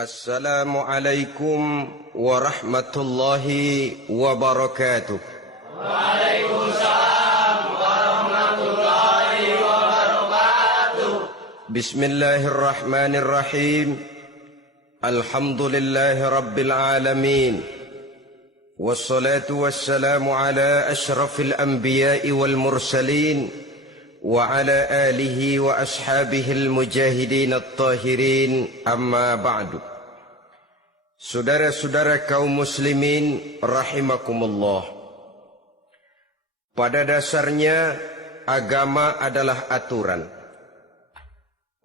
Assalamualaikum warahmatullahi wabarakatuh. Waalaikumsalam warahmatullahi wabarakatuh. Bismillahirrahmanirrahim. Alhamdulillahi rabbil alamin. Wassalatu wassalamu ala ashrafil anbiya'i wal mursalin wa ala alihi wa ashabihil mujahidin at-tahirin, amma ba'du. Saudara-saudara kaum muslimin rahimakumullah. Pada dasarnya agama adalah aturan.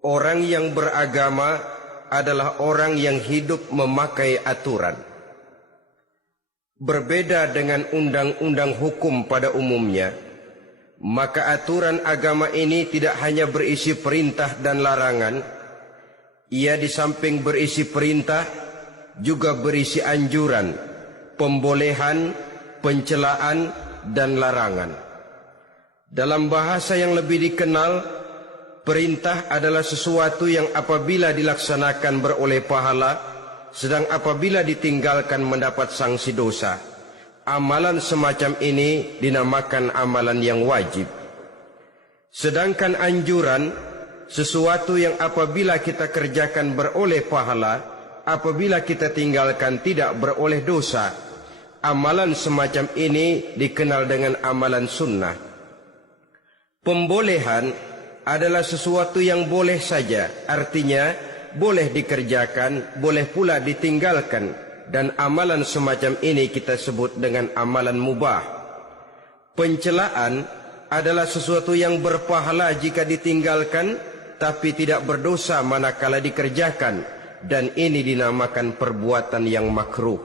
Orang yang beragama adalah orang yang hidup memakai aturan. Berbeda dengan undang-undang hukum pada umumnya, maka aturan agama ini tidak hanya berisi perintah dan larangan. Ia di samping berisi perintah juga berisi anjuran, pembolehan, pencelaan, dan larangan. Dalam bahasa yang lebih dikenal, perintah adalah sesuatu yang apabila dilaksanakan beroleh pahala, sedang apabila ditinggalkan mendapat sanksi dosa. Amalan semacam ini dinamakan amalan yang wajib. Sedangkan anjuran, sesuatu yang apabila kita kerjakan beroleh pahala, apabila kita tinggalkan tidak beroleh dosa. Amalan semacam ini dikenal dengan amalan sunnah. Pembolehan adalah sesuatu yang boleh saja, artinya boleh dikerjakan, boleh pula ditinggalkan. Dan amalan semacam ini kita sebut dengan amalan mubah. Pencelaan adalah sesuatu yang berpahala jika ditinggalkan, tapi tidak berdosa manakala dikerjakan, dan ini dinamakan perbuatan yang makruh.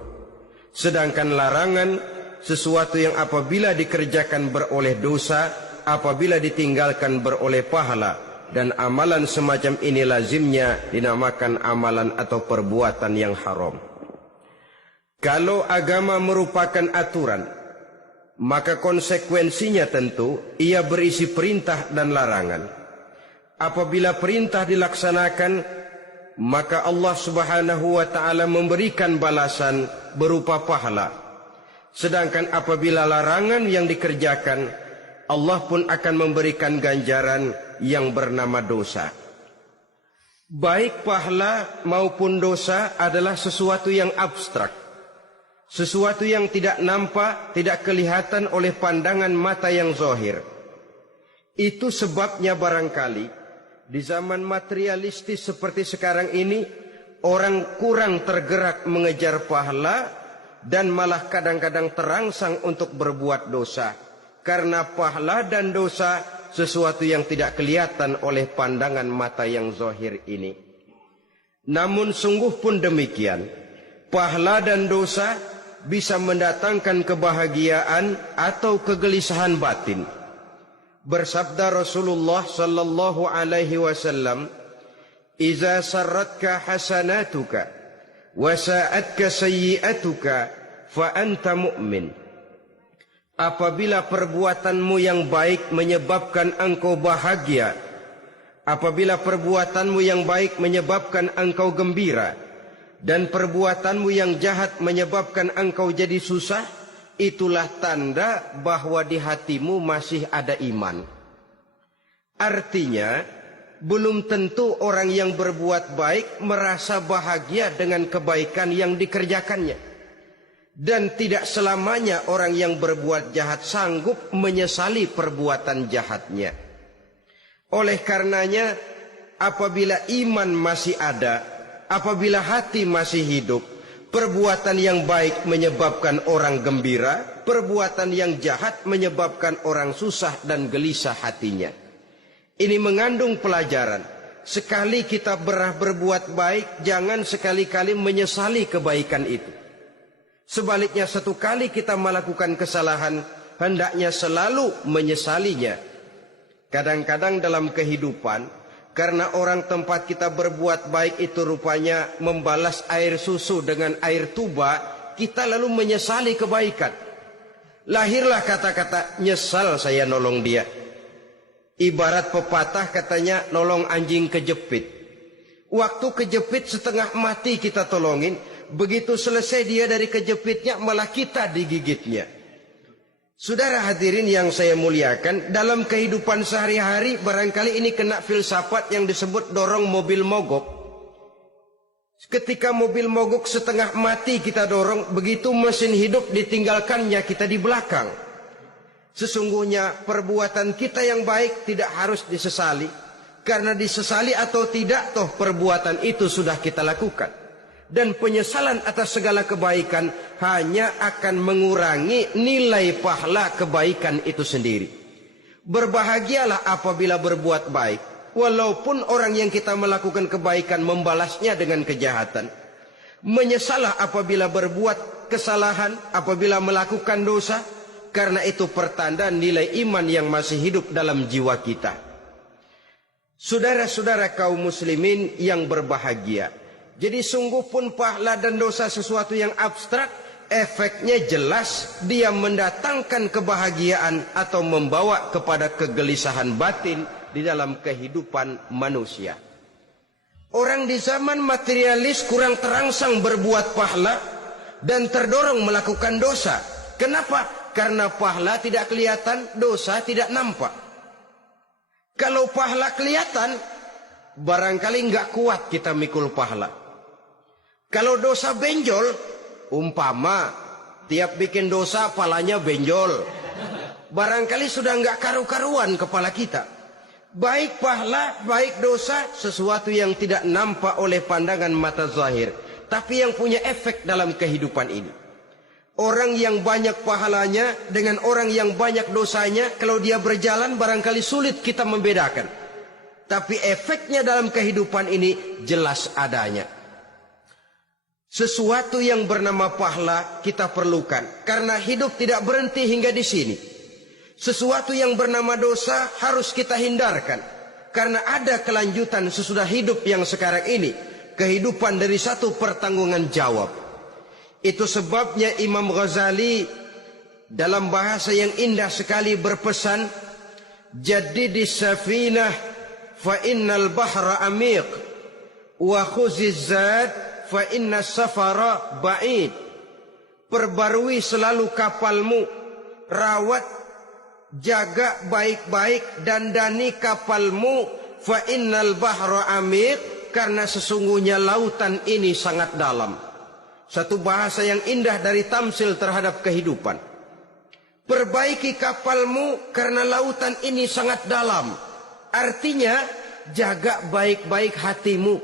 Sedangkan larangan, sesuatu yang apabila dikerjakan beroleh dosa, apabila ditinggalkan beroleh pahala, dan amalan semacam ini lazimnya dinamakan amalan atau perbuatan yang haram. Kalau agama merupakan aturan, maka konsekuensinya tentu ia berisi perintah dan larangan. Apabila perintah dilaksanakan, maka Allah Subhanahu wa taala memberikan balasan berupa pahala. Sedangkan apabila larangan yang dikerjakan, Allah pun akan memberikan ganjaran yang bernama dosa. Baik pahala maupun dosa adalah sesuatu yang abstrak. Sesuatu yang tidak nampak, tidak kelihatan oleh pandangan mata yang zahir. Itu sebabnya barangkali di zaman materialistis seperti sekarang ini, orang kurang tergerak mengejar pahala dan malah kadang-kadang terangsang untuk berbuat dosa. Karena pahala dan dosa sesuatu yang tidak kelihatan oleh pandangan mata yang zahir ini. Namun sungguh pun demikian, pahala dan dosa bisa mendatangkan kebahagiaan atau kegelisahan batin. Bersabda Rasulullah sallallahu alaihi wasallam, "Iza sarratka hasanatuka wa sa'atka sayyi'atuka fa anta mu'min." Apabila perbuatanmu yang baik menyebabkan engkau bahagia, apabila perbuatanmu yang baik menyebabkan engkau gembira, dan perbuatanmu yang jahat menyebabkan engkau jadi susah, itulah tanda bahwa di hatimu masih ada iman. Artinya, belum tentu orang yang berbuat baik merasa bahagia dengan kebaikan yang dikerjakannya. Dan tidak selamanya orang yang berbuat jahat sanggup menyesali perbuatan jahatnya. Oleh karenanya, apabila iman masih ada, apabila hati masih hidup, perbuatan yang baik menyebabkan orang gembira, perbuatan yang jahat menyebabkan orang susah dan gelisah hatinya. Ini mengandung pelajaran. Sekali kita berbuat baik, jangan sekali-kali menyesali kebaikan itu. Sebaliknya, satu kali kita melakukan kesalahan, hendaknya selalu menyesalinya. Kadang-kadang dalam kehidupan, karena orang tempat kita berbuat baik itu rupanya membalas air susu dengan air tuba, kita lalu menyesali kebaikan. Lahirlah kata-kata, nyesal saya nolong dia. Ibarat pepatah katanya, nolong anjing kejepit. Waktu kejepit setengah mati kita tolongin. Begitu selesai dia dari kejepitnya, malah kita digigitnya. Saudara hadirin yang saya muliakan, dalam kehidupan sehari-hari barangkali ini kena filsafat yang disebut dorong mobil mogok. Ketika mobil mogok setengah mati kita dorong, begitu mesin hidup ditinggalkannya kita di belakang. Sesungguhnya perbuatan kita yang baik tidak harus disesali. Karena disesali atau tidak, toh perbuatan itu sudah kita lakukan. Dan penyesalan atas segala kebaikan hanya akan mengurangi nilai pahala kebaikan itu sendiri. Berbahagialah apabila berbuat baik, walaupun orang yang kita melakukan kebaikan membalasnya dengan kejahatan. Menyesalah apabila berbuat kesalahan, apabila melakukan dosa, karena itu pertanda nilai iman yang masih hidup dalam jiwa kita. Saudara-saudara kaum muslimin yang berbahagia, jadi sungguh pun pahala dan dosa sesuatu yang abstrak, efeknya jelas dia mendatangkan kebahagiaan atau membawa kepada kegelisahan batin di dalam kehidupan manusia. Orang di zaman materialis kurang terangsang berbuat pahala dan terdorong melakukan dosa. Kenapa? Karena pahala tidak kelihatan, dosa tidak nampak. Kalau pahala kelihatan, barangkali nggak kuat kita mikul pahala. Kalau dosa benjol, umpama tiap bikin dosa palanya benjol, barangkali sudah nggak karu-karuan kepala kita. Baik pahala, baik dosa, sesuatu yang tidak nampak oleh pandangan mata zahir, tapi yang punya efek dalam kehidupan ini. Orang yang banyak pahalanya dengan orang yang banyak dosanya, kalau dia berjalan barangkali sulit kita membedakan. Tapi efeknya dalam kehidupan ini jelas adanya. Sesuatu yang bernama pahala kita perlukan, karena hidup tidak berhenti hingga di sini. Sesuatu yang bernama dosa harus kita hindarkan, karena ada kelanjutan sesudah hidup yang sekarang ini, kehidupan dari satu pertanggungan jawab. Itu sebabnya Imam Ghazali dalam bahasa yang indah sekali berpesan, "Jaddidis safinah fa innal bahra amiq wa khuziz zad fa inna safara ba'id." Perbarui selalu kapalmu, rawat, jaga baik-baik, dandani kapalmu, fa innal bahra amiq, karena sesungguhnya lautan ini sangat dalam. Satu bahasa yang indah dari tamsil terhadap kehidupan. Perbaiki kapalmu karena lautan ini sangat dalam. Artinya jaga baik-baik hatimu,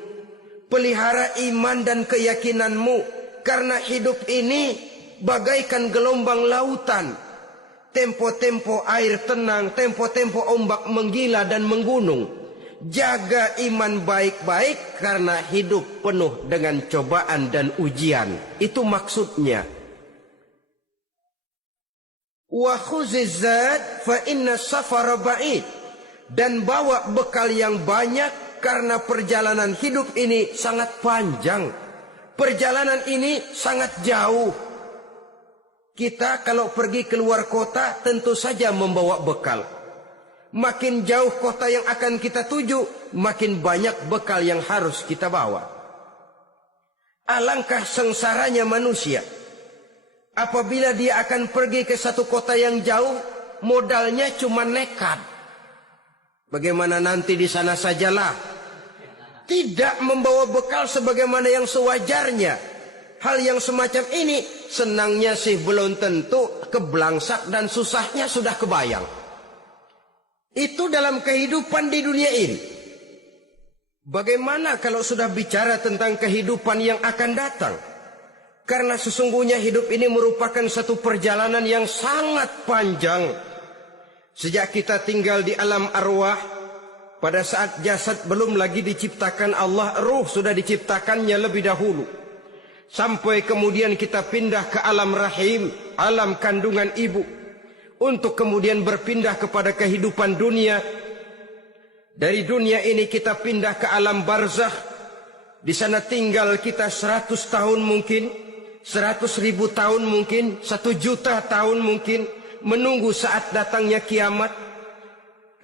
pelihara iman dan keyakinanmu, karena hidup ini bagaikan gelombang lautan. Tempo-tempo air tenang, tempo-tempo ombak menggila dan menggunung. Jaga iman baik-baik karena hidup penuh dengan cobaan dan ujian. Itu maksudnya. Wa khuziz zad fa inna safara ba'id. Dan bawa bekal yang banyak karena perjalanan hidup ini sangat panjang. Perjalanan ini sangat jauh. Kita kalau pergi keluar kota tentu saja membawa bekal. Makin jauh kota yang akan kita tuju, makin banyak bekal yang harus kita bawa. Alangkah sengsaranya manusia apabila dia akan pergi ke satu kota yang jauh, modalnya cuma nekat. Bagaimana nanti di sana sajalah. Tidak membawa bekal sebagaimana yang sewajarnya. Hal yang semacam ini senangnya sih belum tentu, keblangsak dan susahnya sudah kebayang. Itu dalam kehidupan di dunia ini. Bagaimana kalau sudah bicara tentang kehidupan yang akan datang? Karena sesungguhnya hidup ini merupakan satu perjalanan yang sangat panjang. Sejak kita tinggal di alam arwah, pada saat jasad belum lagi diciptakan Allah, ruh sudah diciptakannya lebih dahulu. Sampai kemudian kita pindah ke alam rahim, alam kandungan ibu. Untuk kemudian berpindah kepada kehidupan dunia. Dari dunia ini kita pindah ke alam barzakh. Di sana tinggal kita 100 tahun mungkin, 100.000 tahun mungkin, 1 juta tahun mungkin, menunggu saat datangnya kiamat.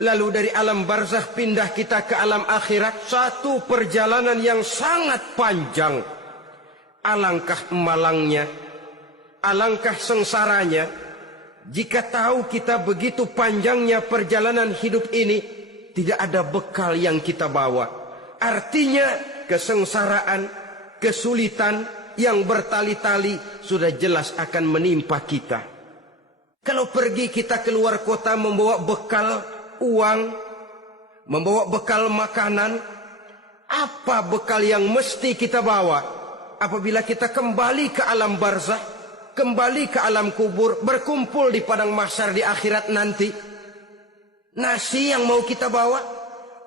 Lalu dari alam barzakh pindah kita ke alam akhirat. Satu perjalanan yang sangat panjang. Alangkah malangnya, alangkah sengsaranya jika tahu kita begitu panjangnya perjalanan hidup ini, tidak ada bekal yang kita bawa. Artinya kesengsaraan, kesulitan yang bertali-tali sudah jelas akan menimpa kita. Kalau pergi kita keluar kota membawa bekal uang, membawa bekal makanan, apa bekal yang mesti kita bawa? Apabila kita kembali ke alam barzakh, kembali ke alam kubur, berkumpul di padang mahsyar di akhirat nanti, nasi yang mau kita bawa,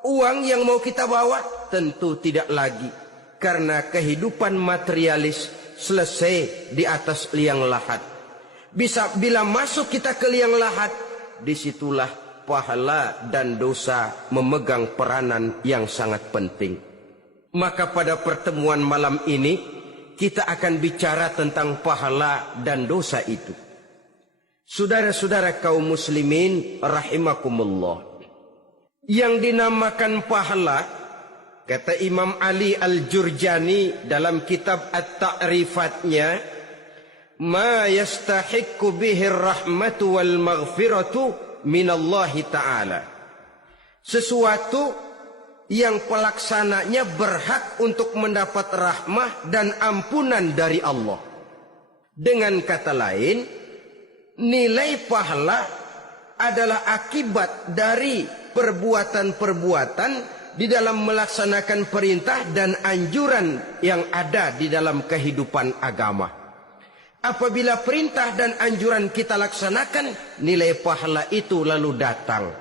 uang yang mau kita bawa, tentu tidak lagi. Karena kehidupan materialis selesai di atas liang lahat. Bila masuk kita ke liang lahat, disitulah pahala dan dosa memegang peranan yang sangat penting. Maka pada pertemuan malam ini kita akan bicara tentang pahala dan dosa itu. Saudara-saudara kaum muslimin rahimakumullah, yang dinamakan pahala, kata Imam Ali Al-Jurjani dalam kitab At-Ta'rifatnya, ma yastahiqqu bihi ar-rahmatu wal maghfiratu minallahi ta'ala. Sesuatu yang pelaksananya berhak untuk mendapat rahmah dan ampunan dari Allah. Dengan kata lain, nilai pahala adalah akibat dari perbuatan-perbuatan di dalam melaksanakan perintah dan anjuran yang ada di dalam kehidupan agama. Apabila perintah dan anjuran kita laksanakan, nilai pahala itu lalu datang.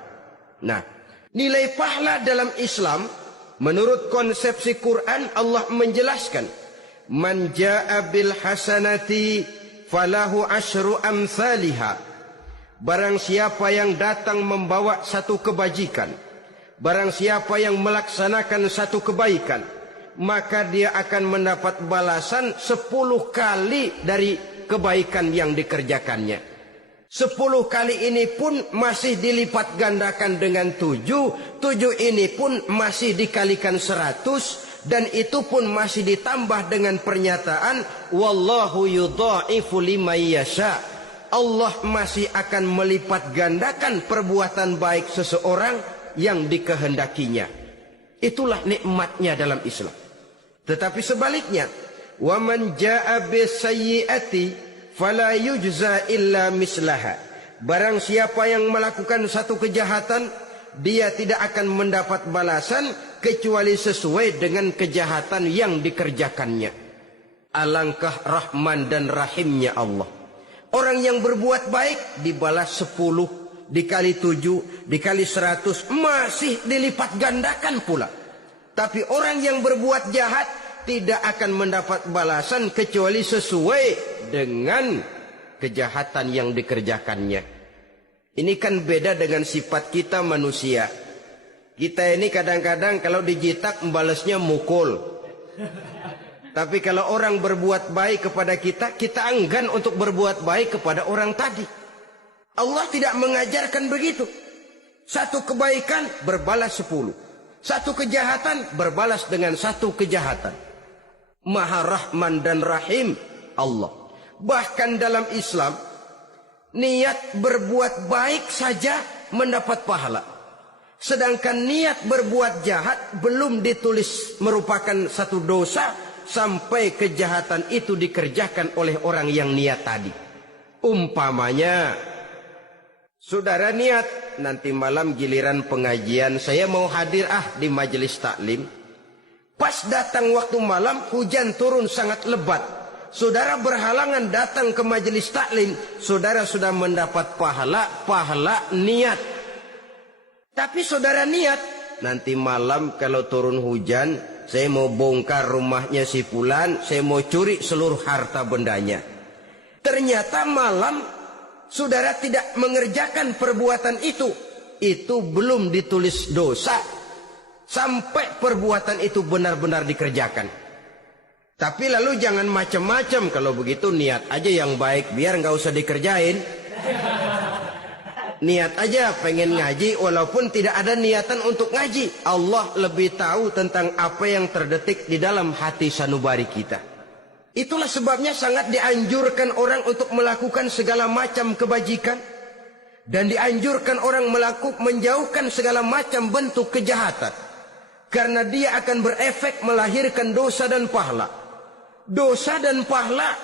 Nah, nilai pahala dalam Islam, menurut konsepsi Quran, Allah menjelaskan, man jaa bil hasanati falahu asyru amsalihha. Barang siapa yang datang membawa satu kebajikan, barang siapa yang melaksanakan satu kebaikan, maka dia akan mendapat balasan 10 kali dari kebaikan yang dikerjakannya. 10 kali ini pun masih dilipat gandakan dengan 7. 7 ini pun masih dikalikan 100. Dan itu pun masih ditambah dengan pernyataan wallahu yudha'ifu liman yasha. Allah masih akan melipat gandakan perbuatan baik seseorang yang dikehendakinya. Itulah nikmatnya dalam Islam. Tetapi sebaliknya, wa man jaa bisayyi'ati fala yujza illa mislaha. Barang siapa yang melakukan satu kejahatan, dia tidak akan mendapat balasan kecuali sesuai dengan kejahatan yang dikerjakannya. Alangkah rahman dan rahimnya Allah. Orang yang berbuat baik dibalas 10, dikali 7, dikali 100, masih dilipat gandakan pula. Tapi orang yang berbuat jahat tidak akan mendapat balasan kecuali sesuai dengan kejahatan yang dikerjakannya. Ini kan beda dengan sifat kita manusia. Kita ini kadang-kadang kalau dijitak membalasnya mukul. Tapi kalau orang berbuat baik kepada kita, kita enggan untuk berbuat baik kepada orang tadi. Allah tidak mengajarkan begitu. Satu kebaikan berbalas 10. Satu kejahatan berbalas dengan satu kejahatan. Maha Rahman dan Rahim Allah. Bahkan dalam Islam, niat berbuat baik saja mendapat pahala. Sedangkan niat berbuat jahat belum ditulis merupakan satu dosa sampai kejahatan itu dikerjakan oleh orang yang niat tadi. Umpamanya, saudara niat nanti malam giliran pengajian saya mau hadir di majelis taklim. Pas datang waktu malam hujan turun sangat lebat. Saudara berhalangan datang ke majelis taklim, saudara sudah mendapat pahala niat. Tapi saudara niat, nanti malam kalau turun hujan, saya mau bongkar rumahnya si fulan, saya mau curi seluruh harta bendanya. Ternyata malam saudara tidak mengerjakan perbuatan itu belum ditulis dosa sampai perbuatan itu benar-benar dikerjakan. Tapi lalu jangan macam-macam, kalau begitu niat aja yang baik biar nggak usah dikerjain. Niat aja pengen ngaji walaupun tidak ada niatan untuk ngaji. Allah lebih tahu tentang apa yang terdetik di dalam hati sanubari kita. Itulah sebabnya sangat dianjurkan orang untuk melakukan segala macam kebajikan. Dan dianjurkan orang menjauhkan segala macam bentuk kejahatan. Karena dia akan berefek melahirkan dosa dan pahala. Dosa dan pahala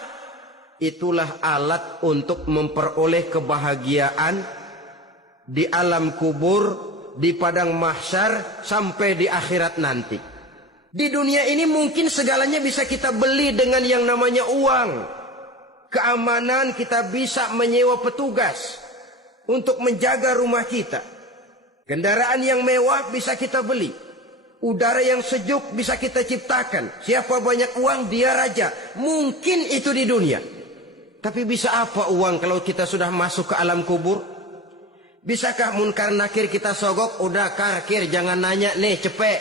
itulah alat untuk memperoleh kebahagiaan di alam kubur, di padang mahsyar, sampai di akhirat nanti. Di dunia ini mungkin segalanya bisa kita beli dengan yang namanya uang. Keamanan kita bisa menyewa petugas untuk menjaga rumah kita. Kendaraan yang mewah bisa kita beli. Udara yang sejuk bisa kita ciptakan. Siapa banyak uang dia raja. Mungkin itu di dunia. Tapi bisa apa uang kalau kita sudah masuk ke alam kubur? Bisakah munkar nakir kita sogok? Udah karkir jangan nanya nih cepet.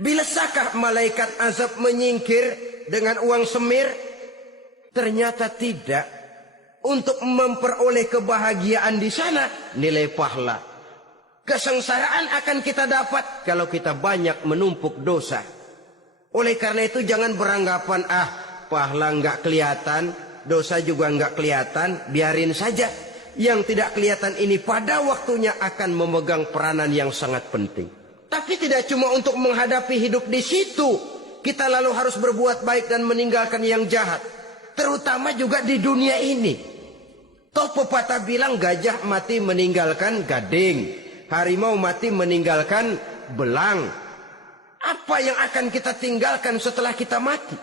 Bisakah malaikat azab menyingkir dengan uang semir? Ternyata tidak. Untuk memperoleh kebahagiaan di sana, nilai pahala. Kesengsaraan akan kita dapat kalau kita banyak menumpuk dosa. Oleh karena itu jangan beranggapan, pahala nggak kelihatan, dosa juga nggak kelihatan, biarin saja. Yang tidak kelihatan ini pada waktunya akan memegang peranan yang sangat penting. Tapi tidak cuma untuk menghadapi hidup di situ, kita lalu harus berbuat baik dan meninggalkan yang jahat. Terutama juga di dunia ini. Toh pepatah bilang gajah mati meninggalkan gading, harimau mati meninggalkan belang. Apa yang akan kita tinggalkan setelah kita mati?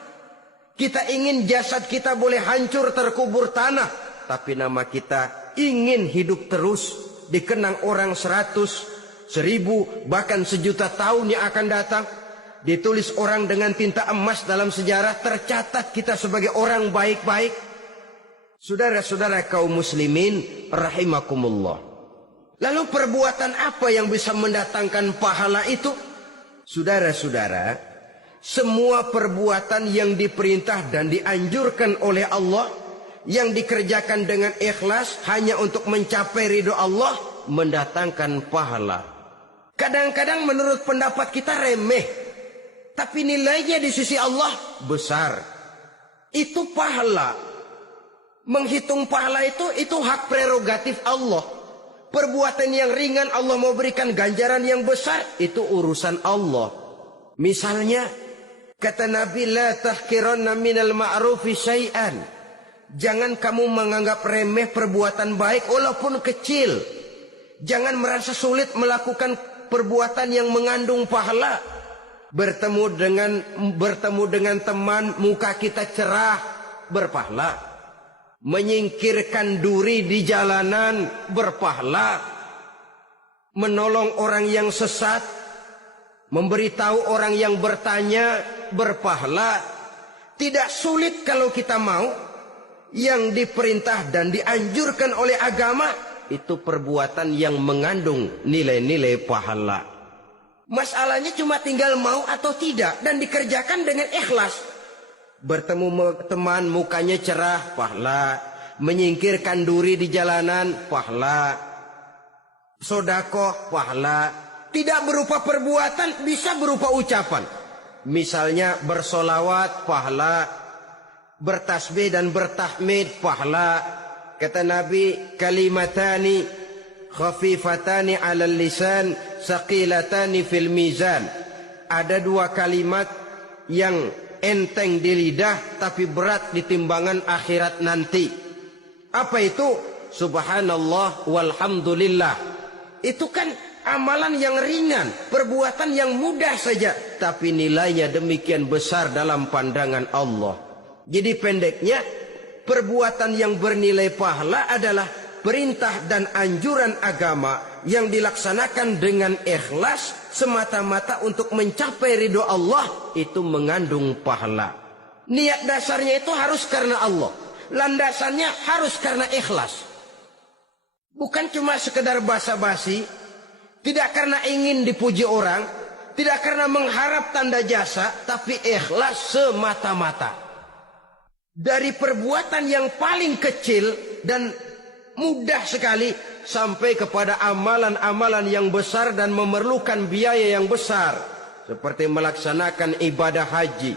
Kita ingin jasad kita boleh hancur terkubur tanah, tapi nama kita ingin hidup terus, dikenang orang 100, 1000, bahkan 1.000.000 tahun yang akan datang. Ditulis orang dengan tinta emas dalam sejarah, tercatat kita sebagai orang baik-baik. Saudara-saudara kaum muslimin rahimakumullah. Lalu perbuatan apa yang bisa mendatangkan pahala itu? Saudara-saudara, semua perbuatan yang diperintah dan dianjurkan oleh Allah, yang dikerjakan dengan ikhlas hanya untuk mencapai ridho Allah, mendatangkan pahala. Kadang-kadang menurut pendapat kita remeh, tapi nilainya di sisi Allah besar. Itu pahala. Menghitung pahala itu hak prerogatif Allah. Perbuatan yang ringan Allah mau berikan ganjaran yang besar, itu urusan Allah. Misalnya, kata Nabi, la tahkiranna minal ma'rufi syai'an. Jangan kamu menganggap remeh perbuatan baik walaupun kecil. Jangan merasa sulit melakukan perbuatan yang mengandung pahala. Bertemu dengan teman, muka kita cerah, berpahala. Menyingkirkan duri di jalanan, berpahala. Menolong orang yang sesat, memberitahu orang yang bertanya, berpahala. Tidak sulit kalau kita mau. Yang diperintah dan dianjurkan oleh agama, itu perbuatan yang mengandung nilai-nilai pahala. Masalahnya cuma tinggal mau atau tidak, dan dikerjakan dengan ikhlas. Bertemu teman, mukanya cerah, pahala. Menyingkirkan duri di jalanan, pahala. Sodakoh, pahala. Tidak berupa perbuatan, bisa berupa ucapan. Misalnya bersolawat, pahala. Bertasbih dan bertahmid, pahala. Kata Nabi, kalimatani khafifatani 'alal lisan, saqilatani fil mizan. Ada dua kalimat yang enteng di lidah tapi berat di timbangan akhirat nanti. Apa itu? Subhanallah walhamdulillah. Itu kan amalan yang ringan, perbuatan yang mudah saja, tapi nilainya demikian besar dalam pandangan Allah. Jadi pendeknya, perbuatan yang bernilai pahala adalah perintah dan anjuran agama yang dilaksanakan dengan ikhlas semata-mata untuk mencapai ridho Allah, itu mengandung pahala. Niat dasarnya itu harus karena Allah. Landasannya harus karena ikhlas. Bukan cuma sekedar basa-basi, tidak karena ingin dipuji orang, tidak karena mengharap tanda jasa, tapi ikhlas semata-mata. Dari perbuatan yang paling kecil dan mudah sekali sampai kepada amalan-amalan yang besar dan memerlukan biaya yang besar, seperti melaksanakan ibadah haji,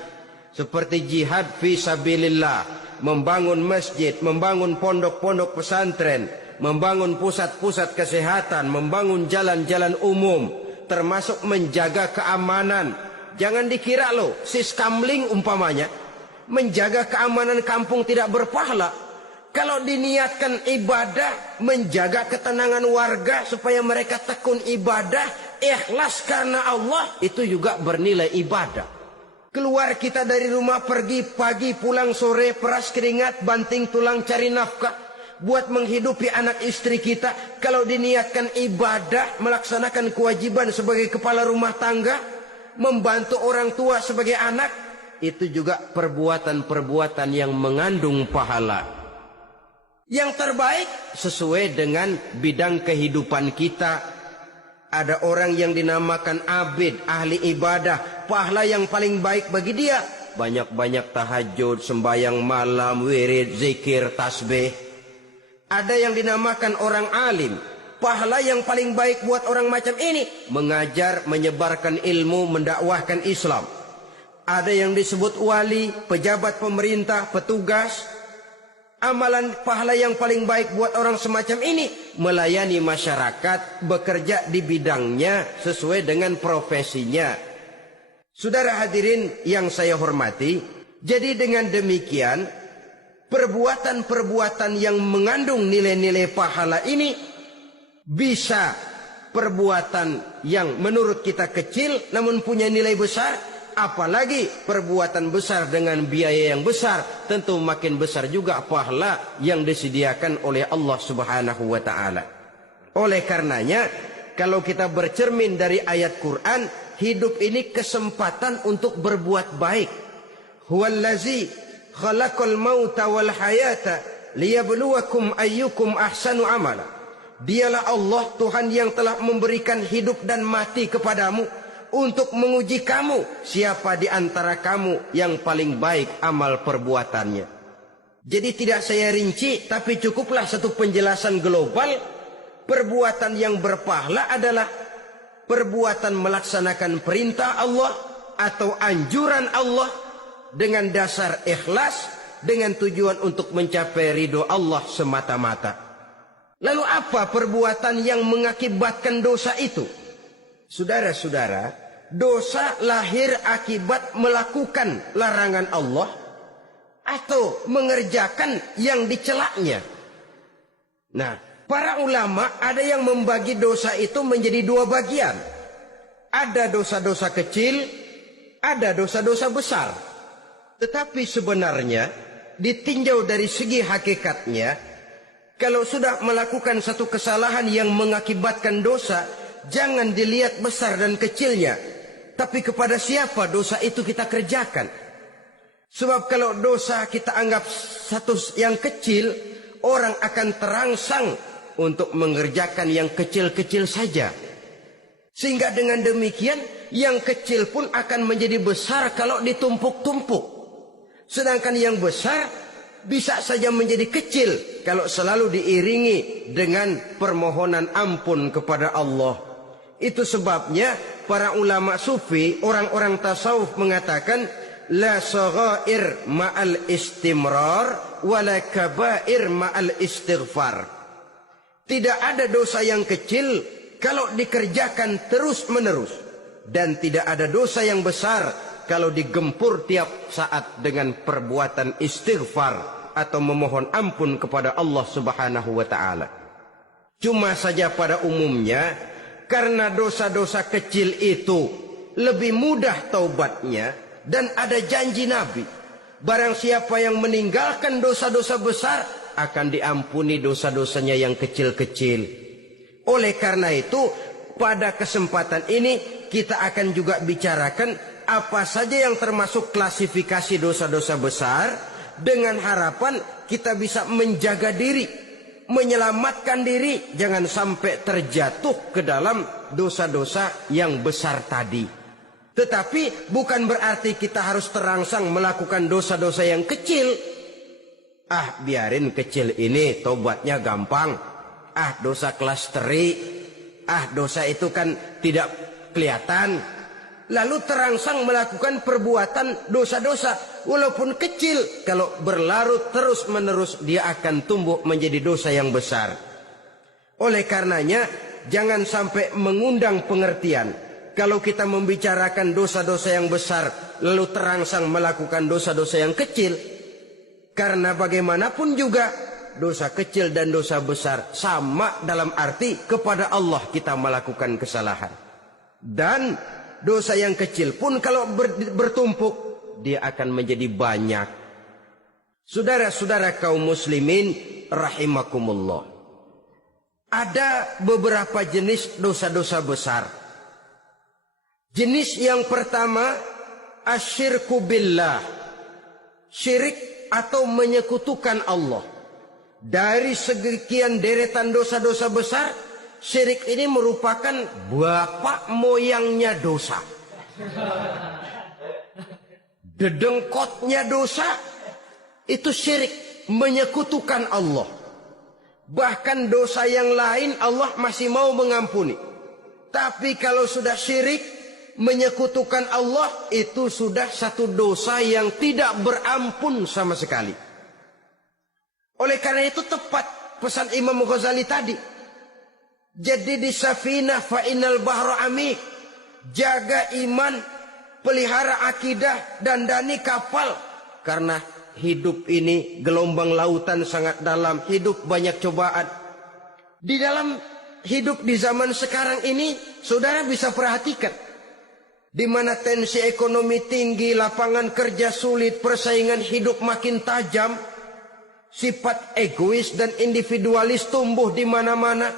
seperti jihad fi sabilillah, membangun masjid, membangun pondok-pondok pesantren, membangun pusat-pusat kesehatan, membangun jalan-jalan umum, termasuk menjaga keamanan. Jangan dikira loh, siskamling umpamanya, menjaga keamanan kampung tidak berpahala. Kalau diniatkan ibadah, menjaga ketenangan warga supaya mereka tekun ibadah, ikhlas karena Allah, itu juga bernilai ibadah. Keluar kita dari rumah, pergi pagi, pulang sore, peras keringat, banting tulang cari nafkah buat menghidupi anak istri kita. Kalau diniatkan ibadah, melaksanakan kewajiban sebagai kepala rumah tangga, membantu orang tua sebagai anak, itu juga perbuatan-perbuatan yang mengandung pahala. Yang terbaik sesuai dengan bidang kehidupan kita. Ada orang yang dinamakan abid, ahli ibadah, pahala yang paling baik bagi dia banyak-banyak tahajud, sembahyang malam, wirid, zikir, tasbih. Ada yang dinamakan orang alim, pahala yang paling baik buat orang macam ini mengajar, menyebarkan ilmu, mendakwahkan Islam. Ada yang disebut wali, pejabat pemerintah, petugas. Amalan pahala yang paling baik buat orang semacam ini melayani masyarakat, bekerja di bidangnya sesuai dengan profesinya. Saudara hadirin yang saya hormati, jadi dengan demikian perbuatan-perbuatan yang mengandung nilai-nilai pahala ini bisa perbuatan yang menurut kita kecil namun punya nilai besar, apalagi perbuatan besar dengan biaya yang besar, tentu makin besar juga pahala yang disediakan oleh Allah Subhanahu wa taala. Oleh karenanya, kalau kita bercermin dari ayat Quran, hidup ini kesempatan untuk berbuat baik. Huwallazi khalaqal mauta wal hayata liyabluwakum ayyukum ahsanu amala. Dialah Allah, Tuhan yang telah memberikan hidup dan mati kepadamu untuk menguji kamu siapa di antara kamu yang paling baik amal perbuatannya. Jadi tidak saya rinci, tapi cukuplah satu penjelasan global. Perbuatan yang berpahala adalah perbuatan melaksanakan perintah Allah atau anjuran Allah dengan dasar ikhlas, dengan tujuan untuk mencapai ridho Allah semata-mata. Lalu apa perbuatan yang mengakibatkan dosa itu? Saudara-saudara, dosa lahir akibat melakukan larangan Allah atau mengerjakan yang dicelaknya. Nah, para ulama ada yang membagi dosa itu menjadi dua bagian. Ada dosa-dosa kecil, ada dosa-dosa besar. Tetapi sebenarnya ditinjau dari segi hakikatnya, kalau sudah melakukan satu kesalahan yang mengakibatkan dosa, jangan dilihat besar dan kecilnya, tapi kepada siapa dosa itu kita kerjakan. Sebab kalau dosa kita anggap satu yang kecil, orang akan terangsang untuk mengerjakan yang kecil-kecil saja. Sehingga dengan demikian, yang kecil pun akan menjadi besar kalau ditumpuk-tumpuk. Sedangkan yang besar bisa saja menjadi kecil kalau selalu diiringi dengan permohonan ampun kepada Allah. Itu sebabnya para ulama sufi, orang-orang tasawuf mengatakan, la saghair ma'al istimrar wala kabair ma'al istighfar. Tidak ada dosa yang kecil kalau dikerjakan terus-menerus, dan tidak ada dosa yang besar kalau digempur tiap saat dengan perbuatan istighfar atau memohon ampun kepada Allah Subhanahu wa taala. Cuma saja pada umumnya, karena dosa-dosa kecil itu lebih mudah taubatnya, dan ada janji Nabi, barang siapa yang meninggalkan dosa-dosa besar akan diampuni dosa-dosanya yang kecil-kecil. Oleh karena itu, pada kesempatan ini kita akan juga bicarakan apa saja yang termasuk klasifikasi dosa-dosa besar, dengan harapan kita bisa menjaga diri, menyelamatkan diri, jangan sampai terjatuh ke dalam dosa-dosa yang besar tadi. Tetapi bukan berarti kita harus terangsang melakukan dosa-dosa yang kecil. Ah, biarin kecil ini, tobatnya gampang. Ah, dosa kelas teri. Ah, dosa itu kan tidak kelihatan. Lalu terangsang melakukan perbuatan dosa-dosa. Walaupun kecil, kalau berlarut terus-menerus, dia akan tumbuh menjadi dosa yang besar. Oleh karenanya, jangan sampai mengundang pengertian. Kalau kita membicarakan dosa-dosa yang besar, lalu terangsang melakukan dosa-dosa yang kecil. Karena bagaimanapun juga, dosa kecil dan dosa besar sama dalam arti kepada Allah kita melakukan kesalahan. Dan dosa yang kecil pun kalau bertumpuk, dia akan menjadi banyak. Saudara-saudara kaum muslimin rahimakumullah. Ada beberapa jenis dosa-dosa besar. Jenis yang pertama, asyirku billah. Syirik atau menyekutukan Allah. Dari sekian deretan dosa-dosa besar, syirik ini merupakan bapak moyangnya dosa. Dedengkotnya dosa, itu syirik, menyekutukan Allah. Bahkan dosa yang lain Allah masih mau mengampuni. Tapi kalau sudah syirik, menyekutukan Allah, itu sudah satu dosa yang tidak berampun sama sekali. Oleh karena itu tepat pesan Imam Ghazali tadi. Jadi di safinah fa innal bahra amik. Jaga iman, pelihara akidah, dandani kapal. Karena hidup ini gelombang lautan sangat dalam, hidup banyak cobaan. Di dalam hidup di zaman sekarang ini, saudara bisa perhatikan, di mana tensi ekonomi tinggi, lapangan kerja sulit, persaingan hidup makin tajam, sifat egois dan individualis tumbuh di mana-mana,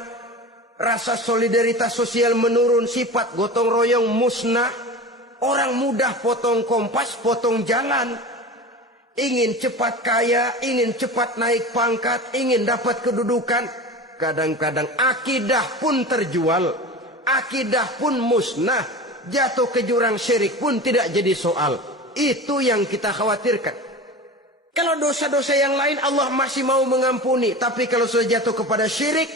rasa solidaritas sosial menurun, sifat gotong royong musnah, orang mudah potong kompas, potong jalan, ingin cepat kaya, ingin cepat naik pangkat, ingin dapat kedudukan. Kadang-kadang akidah pun terjual, akidah pun musnah, jatuh ke jurang syirik pun tidak jadi soal. Itu yang kita khawatirkan. Kalau dosa-dosa yang lain Allah masih mau mengampuni, tapi kalau sudah jatuh kepada syirik,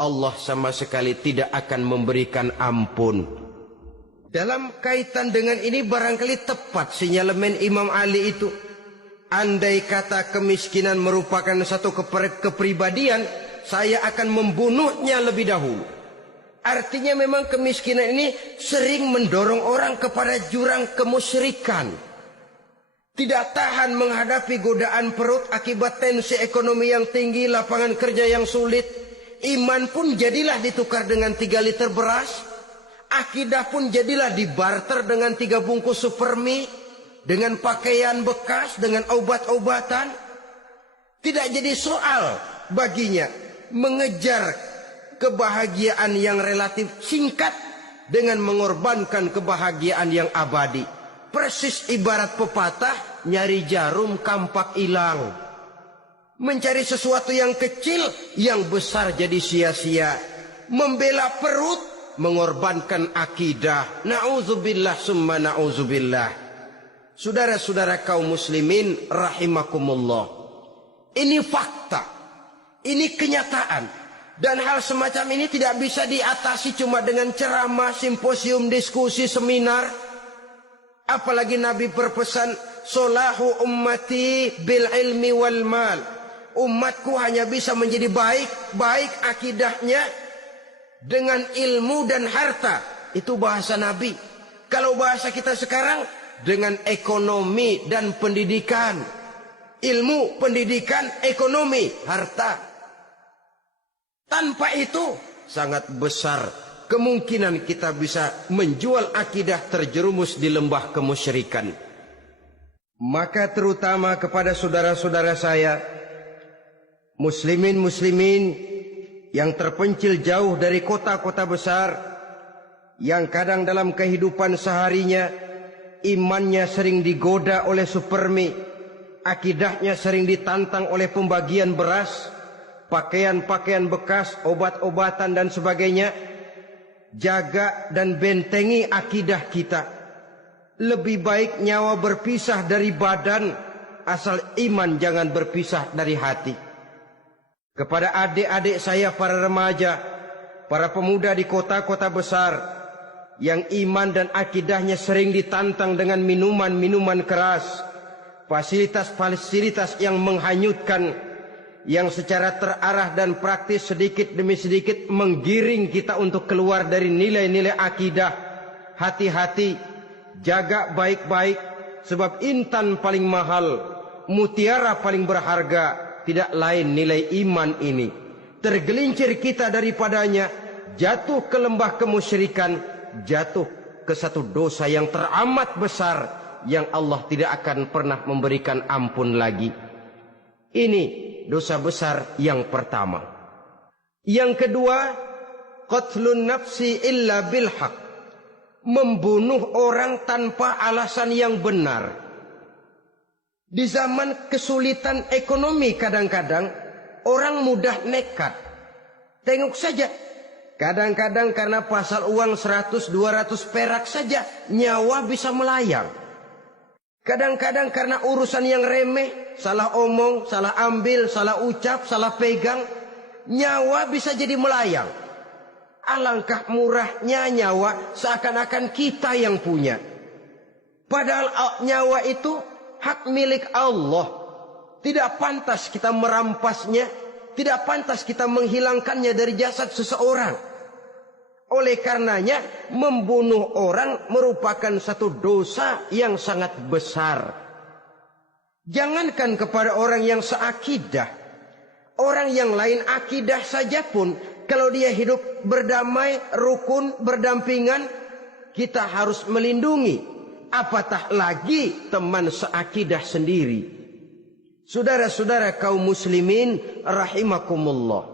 Allah sama sekali tidak akan memberikan ampun. Dalam kaitan dengan ini barangkali tepat sinyalemen Imam Ali itu. Andai kata kemiskinan merupakan satu kepribadian, saya akan membunuhnya lebih dahulu. Artinya memang kemiskinan ini sering mendorong orang kepada jurang kemusyrikan. Tidak tahan menghadapi godaan perut akibat tensi ekonomi yang tinggi, lapangan kerja yang sulit. Iman pun jadilah ditukar dengan 3 liter beras. Akidah pun jadilah dibarter dengan 3 bungkus supermi, dengan pakaian bekas, dengan obat-obatan. Tidak jadi soal baginya mengejar kebahagiaan yang relatif singkat dengan mengorbankan kebahagiaan yang abadi. Persis ibarat pepatah, nyari jarum kampak hilang. Mencari sesuatu yang kecil, yang besar jadi sia-sia. Membela perut, mengorbankan akidah. Na'udzubillah summa na'udzubillah. Saudara-saudara kaum muslimin rahimakumullah. Ini fakta. Ini kenyataan. Dan hal semacam ini tidak bisa diatasi cuma dengan ceramah, simposium, diskusi, seminar. Apalagi Nabi berpesan, solahu ummati bil ilmi wal mal. Umatku hanya bisa menjadi baik akidahnya dengan ilmu dan harta. Itu bahasa Nabi. Kalau bahasa kita sekarang, dengan ekonomi dan pendidikan. Ilmu, pendidikan, ekonomi, harta. Tanpa itu sangat besar kemungkinan kita bisa menjual akidah terjerumus di lembah kemusyrikan. Maka terutama kepada saudara-saudara saya, muslimin yang terpencil jauh dari kota-kota besar, yang kadang dalam kehidupan seharinya imannya sering digoda oleh supermi, akidahnya sering ditantang oleh pembagian beras, pakaian-pakaian bekas, obat-obatan dan sebagainya. Jaga dan bentengi akidah kita. Lebih baik nyawa berpisah dari badan asal iman jangan berpisah dari hati. Kepada adik-adik saya para remaja, para pemuda di kota-kota besar yang iman dan akidahnya sering ditantang dengan minuman-minuman keras, fasilitas-fasilitas yang menghanyutkan, yang secara terarah dan praktis sedikit demi sedikit menggiring kita untuk keluar dari nilai-nilai akidah. Hati-hati, jaga baik-baik, sebab intan paling mahal, mutiara paling berharga tidak lain nilai iman ini. Tergelincir kita daripadanya, jatuh ke lembah kemusyrikan, jatuh ke satu dosa yang teramat besar yang Allah tidak akan pernah memberikan ampun lagi. Ini dosa besar yang pertama. Yang kedua, qatlun nafsi illa bil haq. Membunuh orang tanpa alasan yang benar. Di zaman kesulitan ekonomi kadang-kadang orang mudah nekat. Tengok saja, kadang-kadang karena pasal uang 100-200 perak saja nyawa bisa melayang. Kadang-kadang karena urusan yang remeh, salah omong, salah ambil, salah ucap, salah pegang, nyawa bisa jadi melayang. Alangkah murahnya nyawa, seakan-akan kita yang punya. Padahal nyawa itu hak milik Allah. Tidak pantas kita merampasnya, tidak pantas kita menghilangkannya dari jasad seseorang. Oleh karenanya, membunuh orang merupakan satu dosa yang sangat besar. Jangankan kepada orang yang seakidah, orang yang lain akidah saja pun, kalau dia hidup berdamai, rukun, berdampingan, kita harus melindungi. Apatah lagi teman seakidah sendiri. Saudara-saudara kaum muslimin rahimakumullah.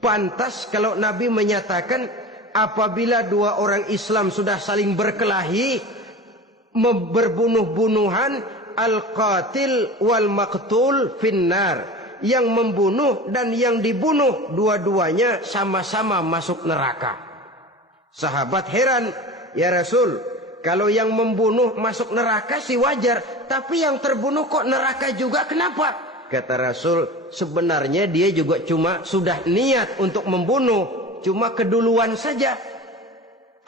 Pantas kalau Nabi menyatakan apabila dua orang Islam sudah saling berkelahi, berbunuh-bunuhan, al-qatil wal maqtul finnar. Yang membunuh dan yang dibunuh dua-duanya sama-sama masuk neraka. Sahabat heran, ya Rasul, kalau yang membunuh masuk neraka sih wajar, tapi yang terbunuh kok neraka juga, kenapa? Kata Rasul, sebenarnya dia juga cuma sudah niat untuk membunuh, cuma keduluan saja.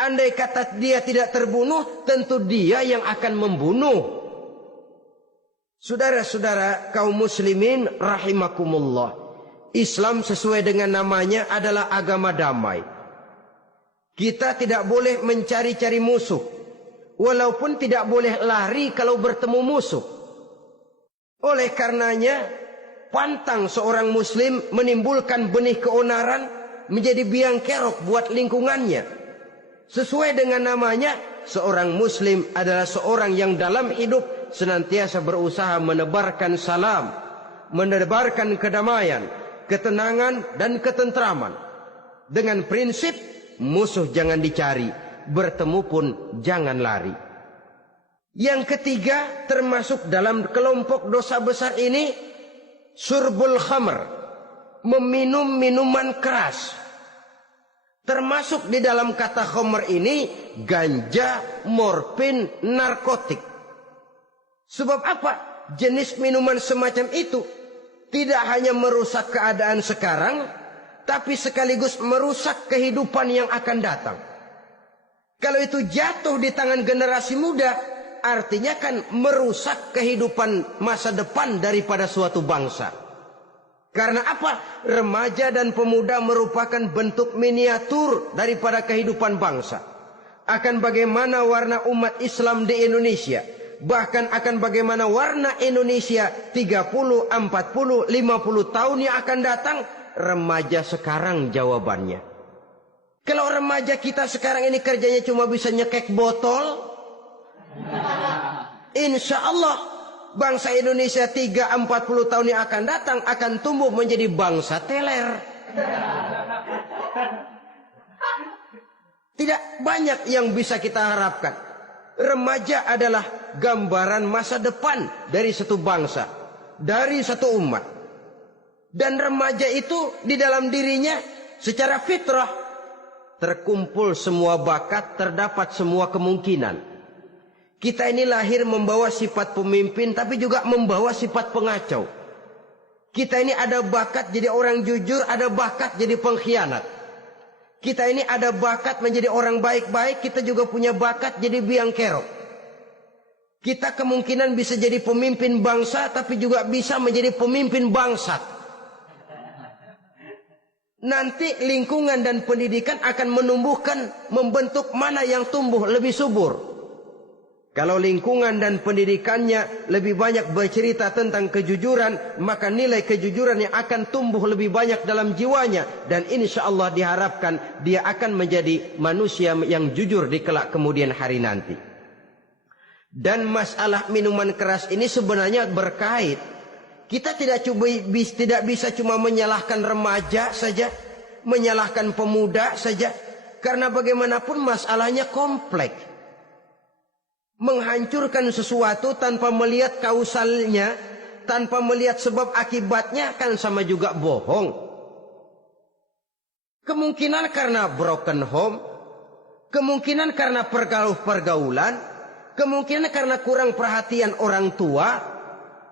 Andai kata dia tidak terbunuh, tentu dia yang akan membunuh. Saudara-saudara kaum muslimin rahimakumullah, Islam sesuai dengan namanya adalah agama damai. Kita tidak boleh mencari-cari musuh, walaupun tidak boleh lari kalau bertemu musuh. Oleh karenanya, pantang seorang muslim menimbulkan benih keonaran menjadi biang kerok buat lingkungannya. Sesuai dengan namanya, seorang muslim adalah seorang yang dalam hidup senantiasa berusaha menebarkan salam, menebarkan kedamaian, ketenangan dan ketentraman. Dengan prinsip musuh jangan dicari, bertemu pun jangan lari. Yang ketiga termasuk dalam kelompok dosa besar ini, syurbul khamr, meminum minuman keras. Termasuk di dalam kata khamr ini ganja, morfin, narkotik. Sebab apa? Jenis minuman semacam itu tidak hanya merusak keadaan sekarang, tapi sekaligus merusak kehidupan yang akan datang. Kalau itu jatuh di tangan generasi muda, artinya kan merusak kehidupan masa depan daripada suatu bangsa. Karena apa? Remaja dan pemuda merupakan bentuk miniatur daripada kehidupan bangsa. Akan bagaimana warna umat Islam di Indonesia, bahkan akan bagaimana warna Indonesia 30, 40, 50 tahun yang akan datang, remaja sekarang jawabannya. Kalau remaja kita sekarang ini kerjanya cuma bisa nyekek botol, insya Allah bangsa Indonesia 30-40 tahun yang akan datang akan tumbuh menjadi bangsa teler. Tidak banyak yang bisa kita harapkan. Remaja adalah gambaran masa depan dari satu bangsa, dari satu umat. Dan remaja itu di dalam dirinya secara fitrah terkumpul semua bakat, terdapat semua kemungkinan. Kita ini lahir membawa sifat pemimpin, tapi juga membawa sifat pengacau. Kita ini ada bakat jadi orang jujur, ada bakat jadi pengkhianat. Kita ini ada bakat menjadi orang baik-baik, kita juga punya bakat jadi biang kerok. Kita kemungkinan bisa jadi pemimpin bangsa, tapi juga bisa menjadi pemimpin bangsat. Nanti lingkungan dan pendidikan akan menumbuhkan, membentuk mana yang tumbuh lebih subur. Kalau lingkungan dan pendidikannya lebih banyak bercerita tentang kejujuran, maka nilai kejujuran yang akan tumbuh lebih banyak dalam jiwanya. Dan insya Allah diharapkan dia akan menjadi manusia yang jujur di kelak kemudian hari nanti. Dan masalah minuman keras ini sebenarnya berkait. Kita tidak bisa cuma menyalahkan remaja saja, menyalahkan pemuda saja. Karena bagaimanapun masalahnya kompleks. Menghancurkan sesuatu tanpa melihat kausalnya, tanpa melihat sebab akibatnya kan sama juga bohong. Kemungkinan karena broken home, kemungkinan karena pergaulan, kemungkinan karena kurang perhatian orang tua,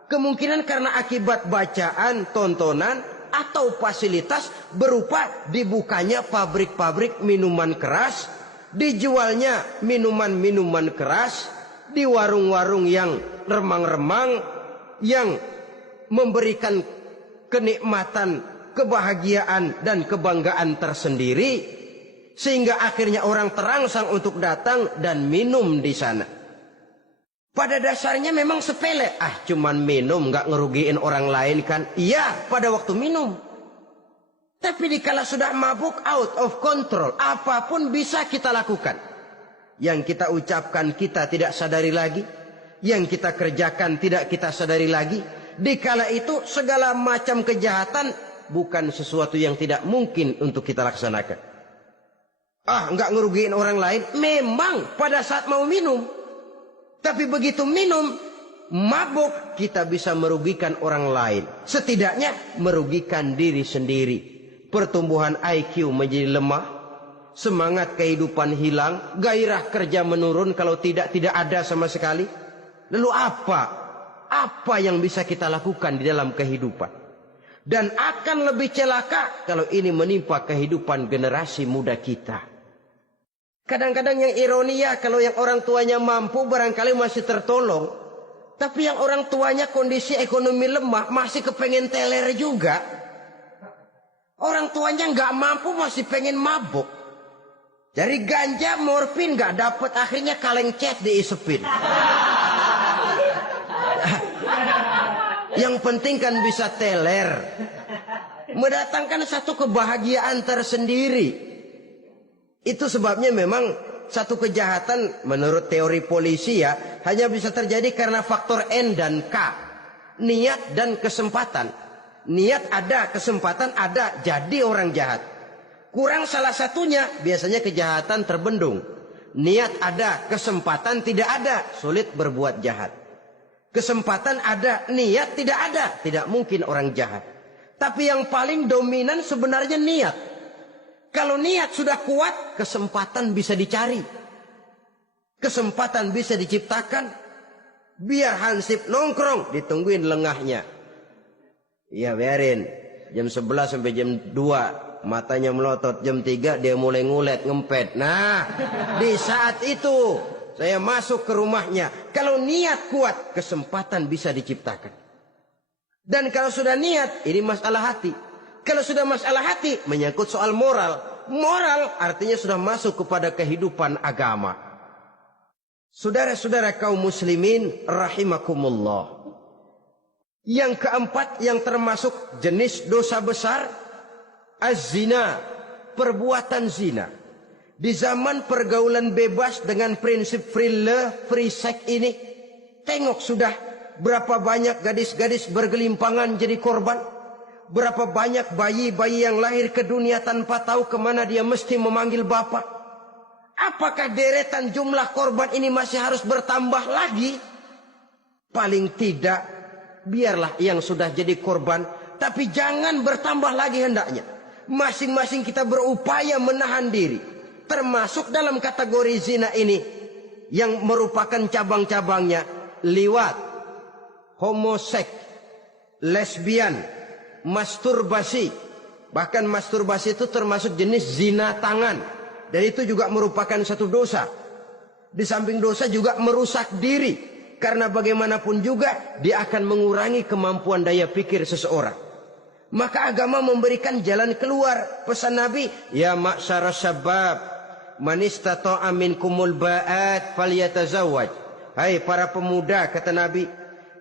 kemungkinan karena akibat bacaan, tontonan, atau fasilitas berupa dibukanya pabrik-pabrik minuman keras, dijualnya minuman-minuman keras, di warung-warung yang remang-remang, yang memberikan kenikmatan, kebahagiaan dan kebanggaan tersendiri, sehingga akhirnya orang terangsang untuk datang dan minum di sana. Pada dasarnya memang sepele, cuman minum, nggak ngerugiin orang lain kan? Iya, pada waktu minum. Tapi dikala sudah mabuk, out of control, apapun bisa kita lakukan. Yang kita ucapkan kita tidak sadari lagi, yang kita kerjakan tidak kita sadari lagi. Dikala itu segala macam kejahatan bukan sesuatu yang tidak mungkin untuk kita laksanakan. Nggak ngerugiin orang lain, memang pada saat mau minum. Tapi begitu minum, mabuk, kita bisa merugikan orang lain. Setidaknya merugikan diri sendiri. Pertumbuhan IQ menjadi lemah, semangat kehidupan hilang, gairah kerja menurun, kalau tidak ada sama sekali. Lalu apa yang bisa kita lakukan di dalam kehidupan? Dan akan lebih celaka kalau ini menimpa kehidupan generasi muda kita. Kadang-kadang yang ironi ya, kalau yang orang tuanya mampu barangkali masih tertolong. Tapi yang orang tuanya kondisi ekonomi lemah masih kepengen teler juga. Orang tuanya nggak mampu masih pengen mabuk. Dari ganja, morfin nggak dapat, akhirnya kaleng cet diisepin. Yang penting kan bisa teler, mendatangkan satu kebahagiaan tersendiri. Itu sebabnya memang satu kejahatan menurut teori polisi ya hanya bisa terjadi karena faktor N dan K, niat dan kesempatan. Niat ada, kesempatan ada, jadi orang jahat. Kurang salah satunya, biasanya kejahatan terbendung. Niat ada, kesempatan tidak ada, sulit berbuat jahat. Kesempatan ada, niat tidak ada, tidak mungkin orang jahat. Tapi yang paling dominan sebenarnya niat. Kalau niat sudah kuat, kesempatan bisa dicari. Kesempatan bisa diciptakan. Biar Hansip nongkrong, ditungguin lengahnya. Iya biarin, jam 11 sampai jam 2, matanya melotot, jam 3 dia mulai ngulet, ngempet. Nah, di saat itu saya masuk ke rumahnya. Kalau niat kuat, kesempatan bisa diciptakan. Dan kalau sudah niat, ini masalah hati. Kalau sudah masalah hati, menyangkut soal moral. Moral artinya sudah masuk kepada kehidupan agama. Saudara-saudara kaum muslimin rahimakumullah. Yang keempat yang termasuk jenis dosa besar, az-zina, perbuatan zina. Di zaman pergaulan bebas dengan prinsip free love, free sex ini, tengok sudah berapa banyak gadis-gadis bergelimpangan jadi korban. Berapa banyak bayi-bayi yang lahir ke dunia tanpa tahu kemana dia mesti memanggil bapak. Apakah deretan jumlah korban ini masih harus bertambah lagi? Paling tidak, biarlah yang sudah jadi korban, tapi jangan bertambah lagi hendaknya. Masing-masing kita berupaya menahan diri. Termasuk dalam kategori zina ini, yang merupakan cabang-cabangnya liwat, homoseks, lesbian, masturbasi. Bahkan masturbasi itu termasuk jenis zina tangan, dan itu juga merupakan satu dosa. Di samping dosa juga merusak diri, karena bagaimanapun juga dia akan mengurangi kemampuan daya pikir seseorang. Maka agama memberikan jalan keluar. Pesan Nabi, ya ma'syara syabab, man istata'a minkumul ba'at falyatazawwaj. Hai para pemuda, kata Nabi,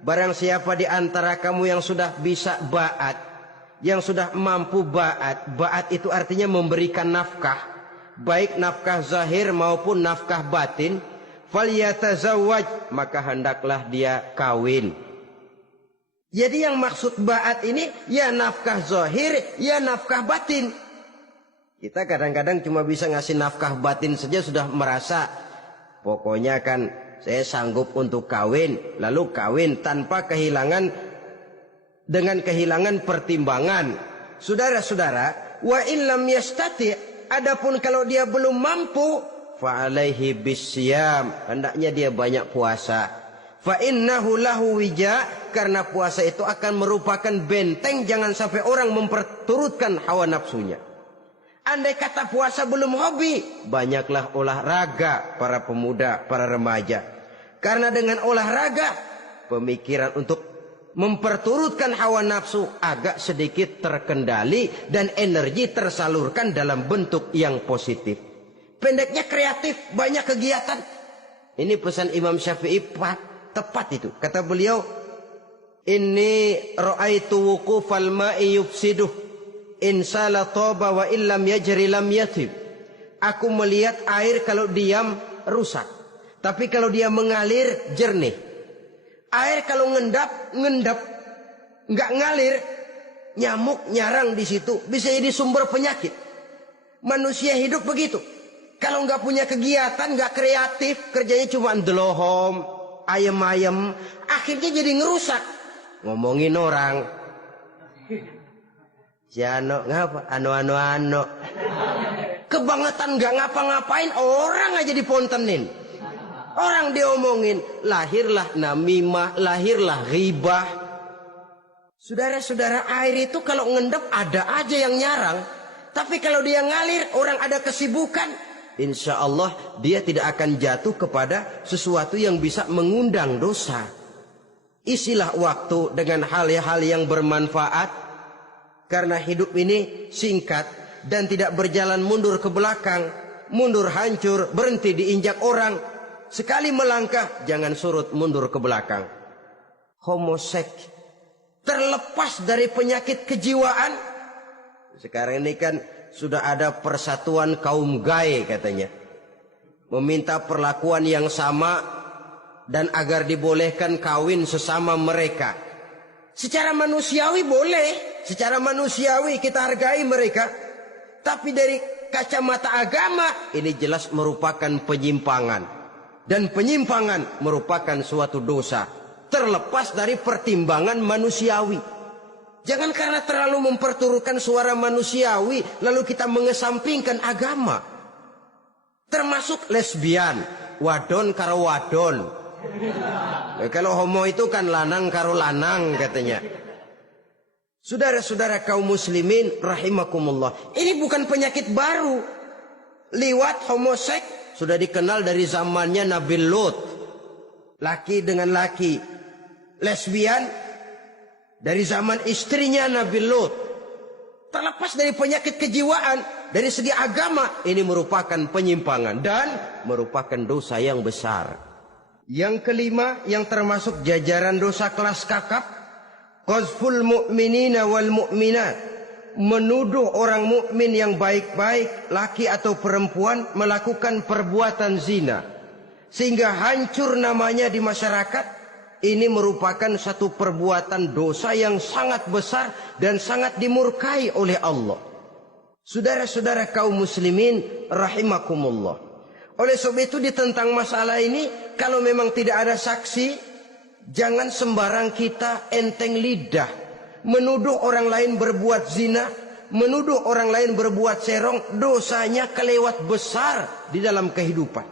barang siapa di antara kamu yang sudah bisa ba'at, yang sudah mampu ba'at. Ba'at itu artinya memberikan nafkah, baik nafkah zahir maupun nafkah batin. Falyatazawwaj, maka hendaklah dia kawin. Jadi yang maksud ba'at ini ya nafkah zahir, ya nafkah batin. Kita kadang-kadang cuma bisa ngasih nafkah batin saja sudah merasa pokoknya kan saya sanggup untuk kawin, lalu kawin tanpa dengan kehilangan pertimbangan. Saudara-saudara, wa illam yastati, adapun kalau dia belum mampu, fa alaihi bisyam, hendaknya dia banyak puasa. Fa innahu lahu wija, karena puasa itu akan merupakan benteng jangan sampai orang memperturutkan hawa nafsunya. Andai kata puasa belum hobi, banyaklah olahraga para pemuda, para remaja. Karena dengan olahraga, pemikiran untuk memperturutkan hawa nafsu agak sedikit terkendali dan energi tersalurkan dalam bentuk yang positif. Pendeknya kreatif, banyak kegiatan. Ini pesan Imam Syafi'i tepat itu. Kata beliau, inni ra'aitu wuqufal ma'i yufsiduh in sala toba wa illam yajri lam yatib. Aku melihat air kalau diam rusak, tapi kalau dia mengalir jernih. Air kalau ngendap nggak ngalir, nyamuk nyarang di situ, bisa jadi sumber penyakit. Manusia hidup begitu. Kalau nggak punya kegiatan, nggak kreatif, kerjanya cuma ndelohom, ayam-ayam, akhirnya jadi ngerusak. Ngomongin orang, si ano ngapa, ano, kebangetan nggak ngapa-ngapain, orang aja dipontenin, orang diomongin, lahirlah namimah, lahirlah ghibah. Saudara-saudara, air itu kalau ngendap ada aja yang nyarang, tapi kalau dia ngalir, orang ada kesibukan, insya Allah dia tidak akan jatuh kepada sesuatu yang bisa mengundang dosa. Isilah waktu dengan hal-hal yang bermanfaat, karena hidup ini singkat dan tidak berjalan mundur ke belakang, mundur hancur, berhenti diinjak orang. Sekali melangkah jangan surut mundur ke belakang. Homoseks, terlepas dari penyakit kejiwaan. Sekarang ini kan sudah ada persatuan kaum gay katanya, meminta perlakuan yang sama dan agar dibolehkan kawin sesama mereka. Secara manusiawi boleh, secara manusiawi kita hargai mereka, tapi dari kacamata agama ini jelas merupakan penyimpangan, dan penyimpangan merupakan suatu dosa terlepas dari pertimbangan manusiawi. Jangan karena terlalu memperturutkan suara manusiawi lalu kita mengesampingkan agama. Termasuk lesbian, wadon karo wadon. Kalau homo itu kan lanang karo lanang katanya. Saudara-saudara kaum muslimin rahimakumullah, ini bukan penyakit baru. Liwat, homoseks sudah dikenal dari zamannya Nabi Lut, laki dengan laki. Lesbian dari zaman istrinya Nabi Lut. Terlepas dari penyakit kejiwaan, dari segi agama ini merupakan penyimpangan dan merupakan dosa yang besar. Yang kelima, yang termasuk jajaran dosa kelas kakap, qazful mu'minina wal mu'minat, menuduh orang mukmin yang baik-baik, laki atau perempuan, melakukan perbuatan zina sehingga hancur namanya di masyarakat. Ini merupakan satu perbuatan dosa yang sangat besar dan sangat dimurkai oleh Allah. Saudara-saudara kaum muslimin rahimakumullah. Oleh sebab itu tentang masalah ini, kalau memang tidak ada saksi, jangan sembarang kita enteng lidah menuduh orang lain berbuat zina, menuduh orang lain berbuat serong. Dosanya kelewat besar di dalam kehidupan.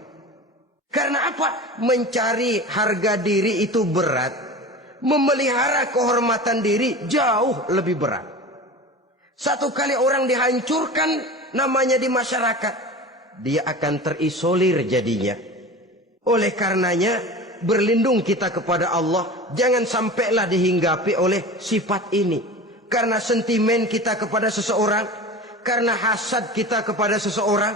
Karena apa? Mencari harga diri itu berat. Memelihara kehormatan diri jauh lebih berat. Satu kali orang dihancurkan namanya di masyarakat, dia akan terisolir jadinya. Oleh karenanya, berlindung kita kepada Allah, jangan sampailah dihinggapi oleh sifat ini. Karena sentimen kita kepada seseorang, karena hasad kita kepada seseorang,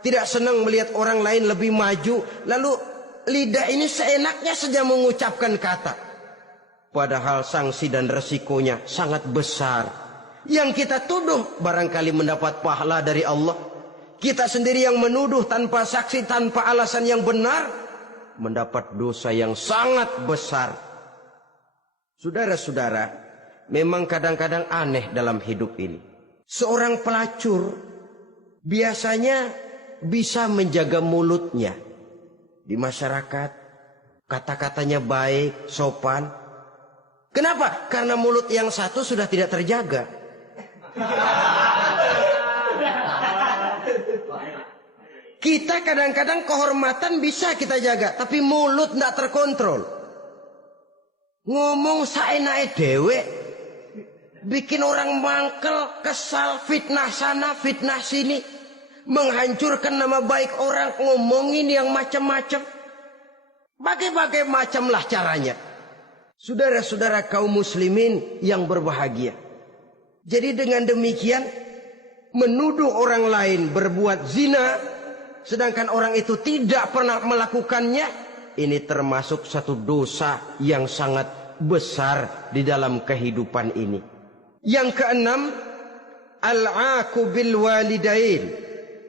tidak senang melihat orang lain lebih maju, lalu lidah ini seenaknya saja mengucapkan kata. Padahal sanksi dan resikonya sangat besar. Yang kita tuduh barangkali mendapat pahala dari Allah. Kita sendiri yang menuduh tanpa saksi, tanpa alasan yang benar, mendapat dosa yang sangat besar. Saudara-saudara, memang kadang-kadang aneh dalam hidup ini. Seorang pelacur biasanya bisa menjaga mulutnya di masyarakat, kata-katanya baik, sopan. Kenapa? Karena mulut yang satu sudah tidak terjaga. Kita kadang-kadang kehormatan bisa kita jaga, tapi mulut tidak terkontrol. Ngomong saenake dewe, bikin orang mangkel, kesal, fitnah sana, fitnah sini, menghancurkan nama baik orang, ngomongin yang macam-macam. Bagai-bagai macamlah caranya. Saudara-saudara kaum muslimin yang berbahagia. Jadi dengan demikian, menuduh orang lain berbuat zina, sedangkan orang itu tidak pernah melakukannya, ini termasuk satu dosa yang sangat besar di dalam kehidupan ini. Yang keenam, al-'aqu bil walidain,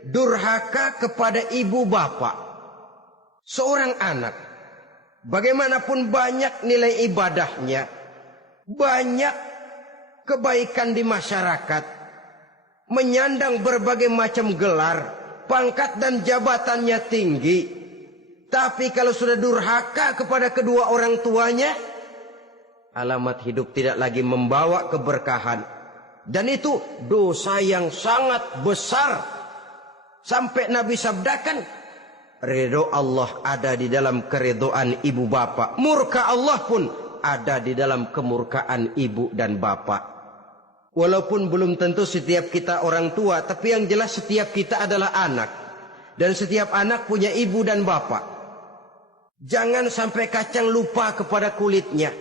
durhaka kepada ibu bapak. Seorang anak, bagaimanapun banyak nilai ibadahnya, banyak kebaikan di masyarakat, menyandang berbagai macam gelar, pangkat dan jabatannya tinggi, tapi kalau sudah durhaka kepada kedua orang tuanya, alamat hidup tidak lagi membawa keberkahan. Dan itu dosa yang sangat besar. Sampai Nabi sabdakan, ridho Allah ada di dalam keridhaan ibu bapak, murka Allah pun ada di dalam kemurkaan ibu dan bapak. Walaupun belum tentu setiap kita orang tua, tapi yang jelas setiap kita adalah anak. Dan setiap anak punya ibu dan bapak. Jangan sampai kacang lupa kepada kulitnya.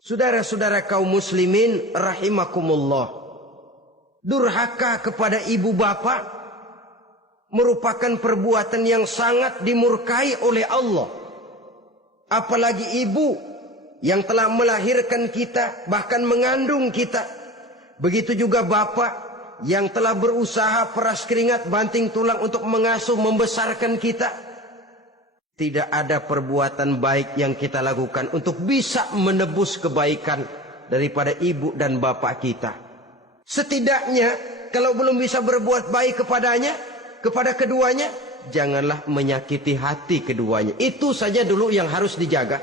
Saudara-saudara kaum muslimin rahimakumullah. Durhaka kepada ibu bapak merupakan perbuatan yang sangat dimurkai oleh Allah. Apalagi ibu yang telah melahirkan kita, bahkan mengandung kita. Begitu juga bapak yang telah berusaha peras keringat banting tulang untuk mengasuh membesarkan kita. Tidak ada perbuatan baik yang kita lakukan untuk bisa menebus kebaikan daripada ibu dan bapak kita. Setidaknya kalau belum bisa berbuat baik kepadanya, kepada keduanya, janganlah menyakiti hati keduanya. Itu saja dulu yang harus dijaga.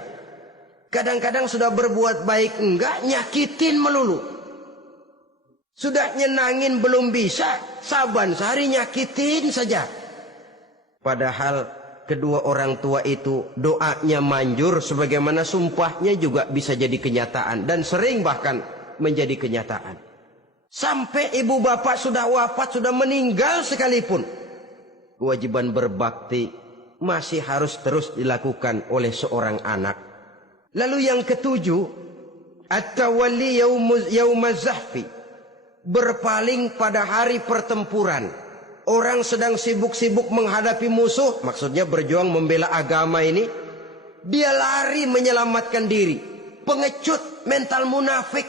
Kadang-kadang sudah berbuat baik enggak, nyakitin melulu. Sudah nyenangin belum bisa, saban sehari nyakitin saja. Padahal kedua orang tua itu doanya manjur, sebagaimana sumpahnya juga bisa jadi kenyataan. Dan sering bahkan menjadi kenyataan. Sampai ibu bapak sudah wafat, sudah meninggal sekalipun, kewajiban berbakti masih harus terus dilakukan oleh seorang anak. Lalu yang ketujuh, at-tawalli yaumaz zahfi, berpaling pada hari pertempuran. Orang sedang sibuk-sibuk menghadapi musuh, maksudnya berjuang membela agama ini, dia lari menyelamatkan diri. Pengecut, mental munafik.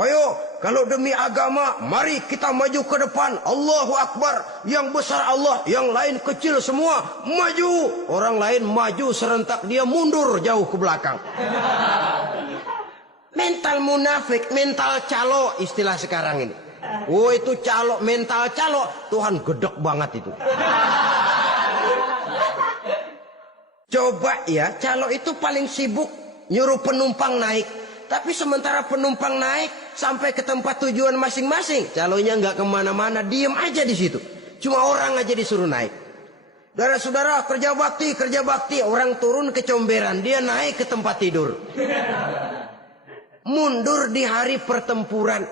Ayo, kalau demi agama, mari kita maju ke depan. Allahu Akbar. Yang besar Allah, yang lain kecil semua. Maju. Orang lain maju serentak, dia mundur jauh ke belakang. Mental munafik, mental calo istilah sekarang ini. Oh itu calo, mental calo. Tuhan gedek banget itu. Coba ya, calo itu paling sibuk nyuruh penumpang naik. Tapi sementara penumpang naik sampai ke tempat tujuan masing-masing, calonya nggak kemana-mana, diem aja di situ. Cuma orang aja disuruh naik. Saudara-saudara, kerja bakti. Orang turun ke comberan, dia naik ke tempat tidur. Mundur di hari pertempuran.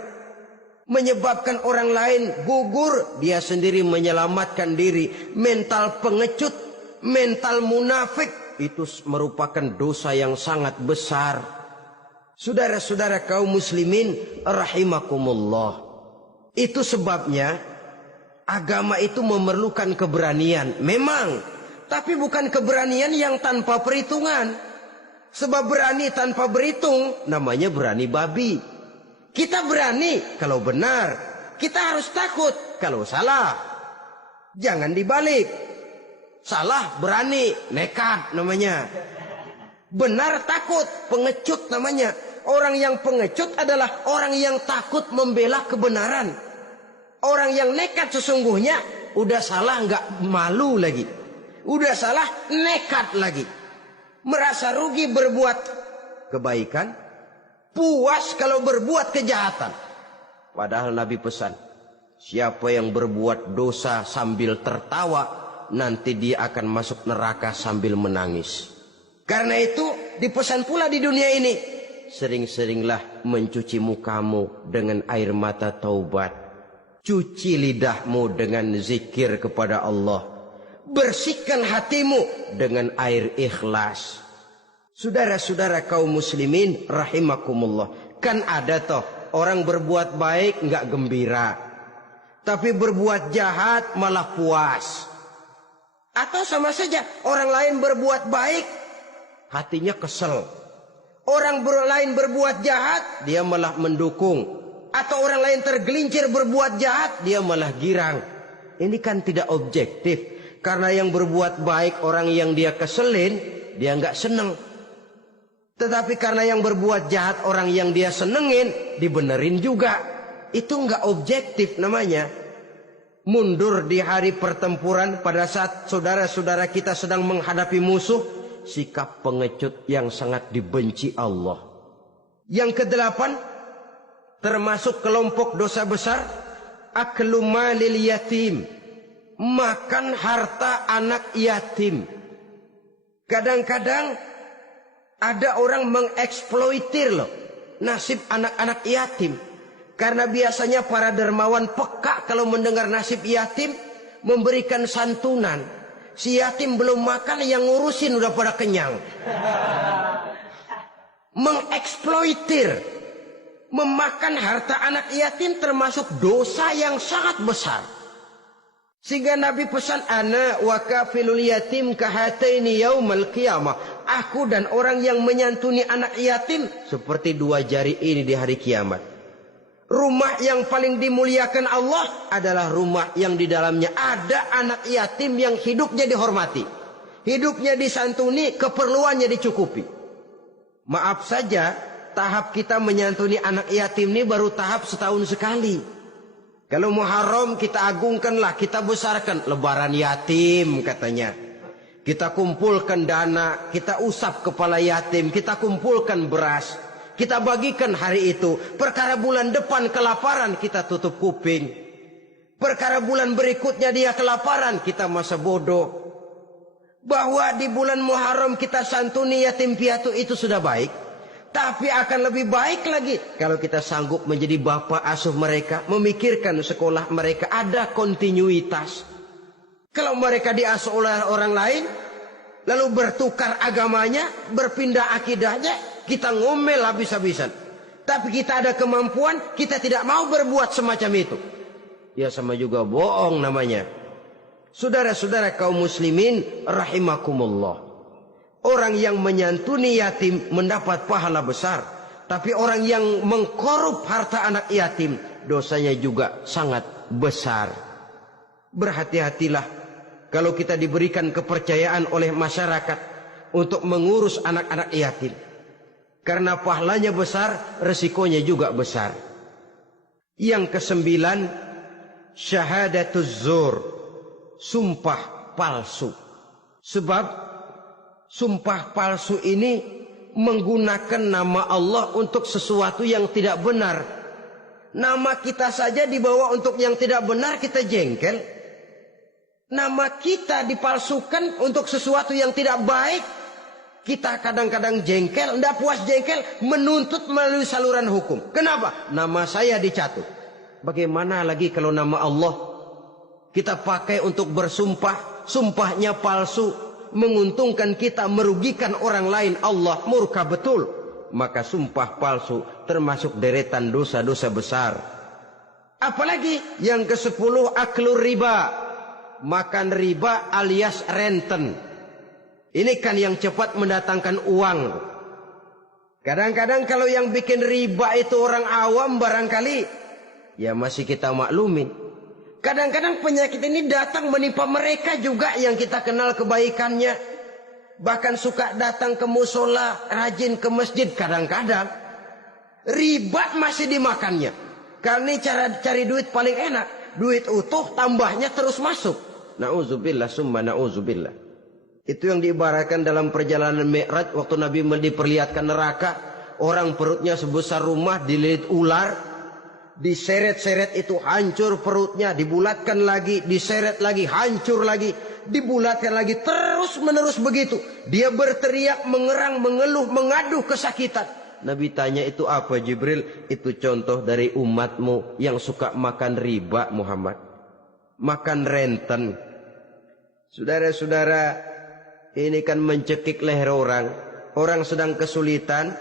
Menyebabkan orang lain gugur, dia sendiri menyelamatkan diri. Mental pengecut, mental munafik, itu merupakan dosa yang sangat besar. Saudara-saudara kaum muslimin rahimakumullah. Itu sebabnya agama itu memerlukan keberanian. Memang, tapi bukan keberanian yang tanpa perhitungan. Sebab berani tanpa berhitung namanya berani babi. Kita berani kalau benar, kita harus takut kalau salah. Jangan dibalik. Salah berani, nekat namanya. Benar takut, pengecut namanya. Orang yang pengecut adalah orang yang takut membela kebenaran. Orang yang nekat sesungguhnya udah salah nggak malu lagi. Udah salah nekat lagi. Merasa rugi berbuat kebaikan, puas kalau berbuat kejahatan. Padahal Nabi pesan, siapa yang berbuat dosa sambil tertawa, nanti dia akan masuk neraka sambil menangis. Karena itu dipesan pula di dunia ini, sering-seringlah mencuci mukamu dengan air mata taubat. Cuci lidahmu dengan zikir kepada Allah. Bersihkan hatimu dengan air ikhlas. Saudara-saudara kaum muslimin rahimakumullah. Kan ada toh orang berbuat baik nggak gembira, tapi berbuat jahat malah puas. Atau sama saja orang lain berbuat baik, hatinya kesel. Orang lain berbuat jahat, dia malah mendukung. Atau orang lain tergelincir berbuat jahat, dia malah girang. Ini kan tidak objektif. Karena yang berbuat baik orang yang dia keselin, dia nggak seneng. Tetapi karena yang berbuat jahat orang yang dia senengin, dibenerin juga. Itu nggak objektif namanya. Mundur di hari pertempuran pada saat saudara-saudara kita sedang menghadapi musuh, sikap pengecut yang sangat dibenci Allah. Yang kedelapan, termasuk kelompok dosa besar, aklu malil yatim, makan harta anak yatim. Kadang-kadang ada orang mengeksploitir loh nasib anak-anak yatim. Karena biasanya para dermawan peka kalau mendengar nasib yatim, memberikan santunan. Si yatim belum makan, yang ngurusin udah pada kenyang. Mengeksploitir, memakan harta anak yatim termasuk dosa yang sangat besar. Sehingga Nabi pesan, ana wa kafilul yatim kahataini yaumal qiyamah. Aku dan orang yang menyantuni anak yatim seperti dua jari ini di hari kiamat. Rumah yang paling dimuliakan Allah adalah rumah yang di dalamnya ada anak yatim yang hidupnya dihormati, hidupnya disantuni, keperluannya dicukupi. Maaf saja, tahap kita menyantuni anak yatim ini baru tahap setahun sekali. Kalau Muharram kita agungkanlah, kita besarkan. Lebaran yatim katanya. Kita kumpulkan dana, kita usap kepala yatim, kita kumpulkan beras, kita bagikan hari itu. Perkara bulan depan kelaparan, kita tutup kuping. Perkara bulan berikutnya dia kelaparan, kita masa bodoh. Bahwa di bulan Muharram kita santuni yatim piatu itu sudah baik. Tapi akan lebih baik lagi kalau kita sanggup menjadi bapak asuh mereka, memikirkan sekolah mereka, ada kontinuitas. Kalau mereka diasuh oleh orang lain, lalu bertukar agamanya, berpindah akidahnya, kita ngomel habis-habisan. Tapi kita ada kemampuan, kita tidak mau berbuat semacam itu. Ya sama juga bohong namanya. Saudara-saudara kaum muslimin rahimakumullah. Orang yang menyantuni yatim mendapat pahala besar. Tapi orang yang mengkorup harta anak yatim, dosanya juga sangat besar. Berhati-hatilah kalau kita diberikan kepercayaan oleh masyarakat untuk mengurus anak-anak yatim. Karena pahalanya besar, resikonya juga besar. Yang kesembilan, syahadatuz zur, sumpah palsu. Sebab sumpah palsu ini menggunakan nama Allah untuk sesuatu yang tidak benar. Nama kita saja dibawa untuk yang tidak benar, kita jengkel. Nama kita dipalsukan untuk sesuatu yang tidak baik. Kita kadang-kadang jengkel, tidak puas jengkel, menuntut melalui saluran hukum. Kenapa? Nama saya dicatut. Bagaimana lagi kalau nama Allah kita pakai untuk bersumpah, sumpahnya palsu, menguntungkan kita, merugikan orang lain, Allah murka betul. Maka sumpah palsu termasuk deretan dosa-dosa besar. Apalagi yang ke-10, aklur riba. Makan riba alias renten. Ini kan yang cepat mendatangkan uang. Kadang-kadang kalau yang bikin riba itu orang awam barangkali, ya masih kita maklumin. Kadang-kadang penyakit ini datang menimpa mereka juga yang kita kenal kebaikannya. Bahkan suka datang ke musola, rajin ke masjid kadang-kadang. Riba masih dimakannya. Karena ini cara cari duit paling enak. Duit utuh tambahnya terus masuk. Na'udzubillah summa na'udzubillah. Itu yang diibaratkan dalam perjalanan Mi'raj waktu Nabi diperlihatkan neraka. Orang perutnya sebesar rumah dililit ular. Diseret-seret itu hancur perutnya. Dibulatkan lagi, diseret lagi, hancur lagi. Dibulatkan lagi, terus menerus begitu. Dia berteriak, mengerang, mengeluh, mengaduh kesakitan. Nabi tanya, itu apa Jibril? Itu contoh dari umatmu yang suka makan riba Muhammad. Makan renten. Saudara-saudara, ini kan mencekik leher orang. Orang sedang kesulitan.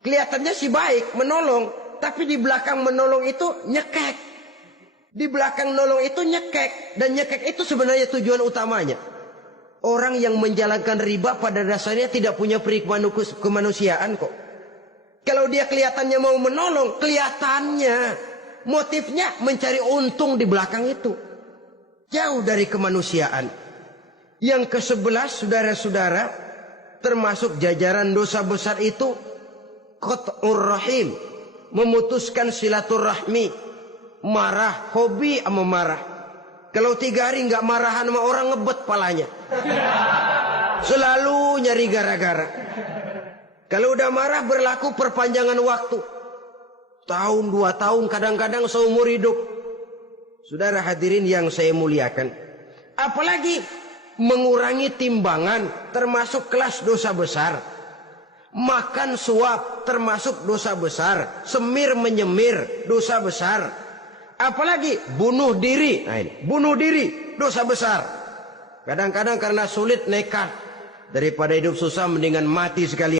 Kelihatannya sih baik, menolong. Tapi di belakang menolong itu nyekek. Di belakang nolong itu nyekek. Dan nyekek itu sebenarnya tujuan utamanya. Orang yang menjalankan riba pada dasarnya tidak punya kemanusiaan kok. Kalau dia kelihatannya mau menolong, kelihatannya motifnya mencari untung di belakang itu. Jauh dari kemanusiaan. Yang ke-11, saudara-saudara, termasuk jajaran dosa besar itu qat'ur rahim, memutuskan silaturahmi. Marah, hobi sama marah. Kalau 3 hari nggak marahan sama orang, ngebet palanya. Selalu nyari gara-gara. Kalau udah marah berlaku perpanjangan waktu. Tahun, 2 tahun, kadang-kadang seumur hidup. Saudara hadirin yang saya muliakan. Apalagi mengurangi timbangan termasuk kelas dosa besar. Makan suap termasuk dosa besar. Semir menyemir dosa besar. Apalagi bunuh diri. Nah ini, bunuh diri dosa besar. Kadang-kadang karena sulit nekat. Daripada hidup susah mendingan mati sekali.